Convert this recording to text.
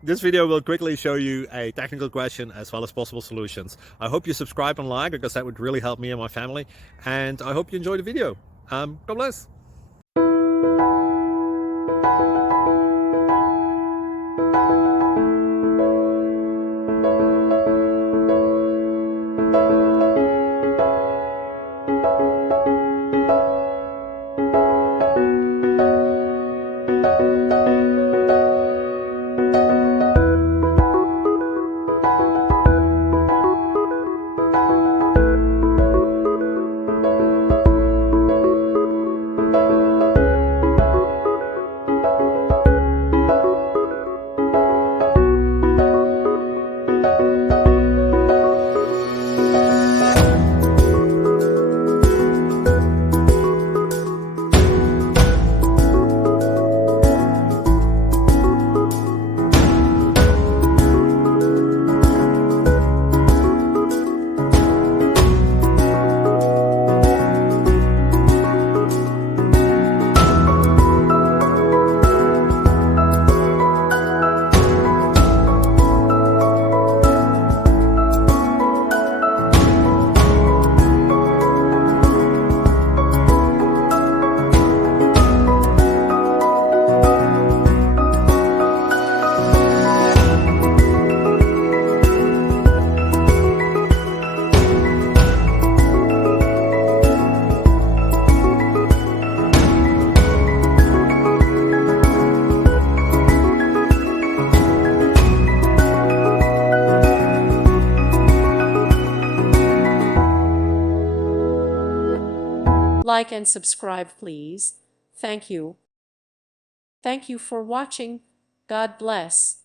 This video will quickly show you a technical question as well as possible solutions. I hope you subscribe and like, because that would really help me and my family. And I hope you enjoy the video. God bless. Like and subscribe, please. Thank you. Thank you for watching. God bless.